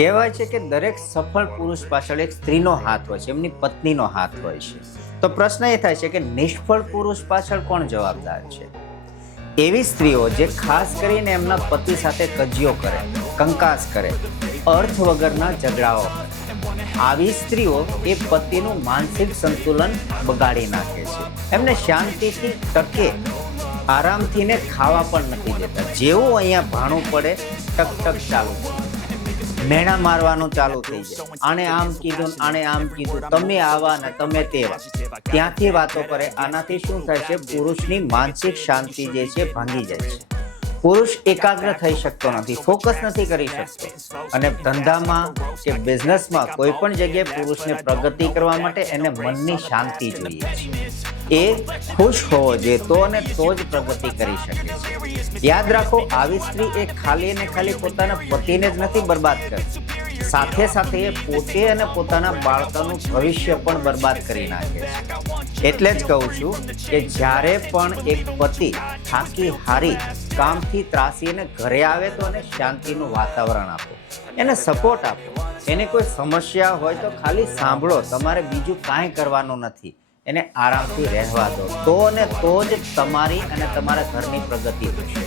કહેવાય છે કે દરેક સફળ પુરુષ પાછળ એક સ્ત્રીનો હાથ હોય છે, એમની પત્નીનો હાથ હોય છે. તો પ્રશ્ન એ થાય છે કે નિષ્ફળ પુરુષ પાછળ કોણ જવાબદાર છે? એવી સ્ત્રીઓ જે ખાસ કરીને એમના પતિ સાથે કજિયો કરે, કંકાસ કરે, અર્થ વગરના ઝઘડાઓ કરે. આવી સ્ત્રીઓ એ પતિનું માનસિક સંતુલન બગાડી નાખે છે. એમને શાંતિથી ટકે આરામથી ને ખાવા પણ નથી દેતા. જેવું અહીંયા ભાણું પડે ટક ટક ચાલુ, મેણા મારવાનું ચાલુ થઈ જાય. આને આમ કીધું, આને આમ કીધું, તમે આવા ને તમે તેવા, ત્યાંથી વાતો કરે. આનાથી શું થાય છે? પુરુષની માનસિક શાંતિ જે છે ભાંગી જાય છે. પુરુષ એકાગ્ર થઈ શકતો નથી, ફોકસ નથી કરી શકતો. અને ધંધામાં કે બિઝનેસમાં કોઈ પણ જગ્યાએ પુરુષને પ્રગતિ કરવા માટે એને મનની શાંતિ જોઈએ છે. એ ખુશ હોવો જોઈએ તો અને તો જ પ્રગતિ કરી શકે છે. યાદ રાખો, આવી સ્ત્રી એ ખાલી અને ખાલી પોતાના પતિને જ નથી બરબાદ કરતી, સાથે સાથે એ પોતે અને પોતાના બાળકોનું ભવિષ્ય પણ બરબાદ કરી નાખે છે. એટલે જ કહું છું કે જ્યારે પણ એક પતિ થાકી હારી કામથી ત્રાસીને ઘરે આવે તો એને શાંતિનું વાતાવરણ આપો, એને સપોર્ટ આપો. એને કોઈ સમસ્યા હોય તો ખાલી સાંભળો, તમારે બીજું કાંઈ કરવાનું નથી. એને આરામથી રહેવા દો, તો અને તો જ તમારી અને તમારા ઘરની પ્રગતિ થશે.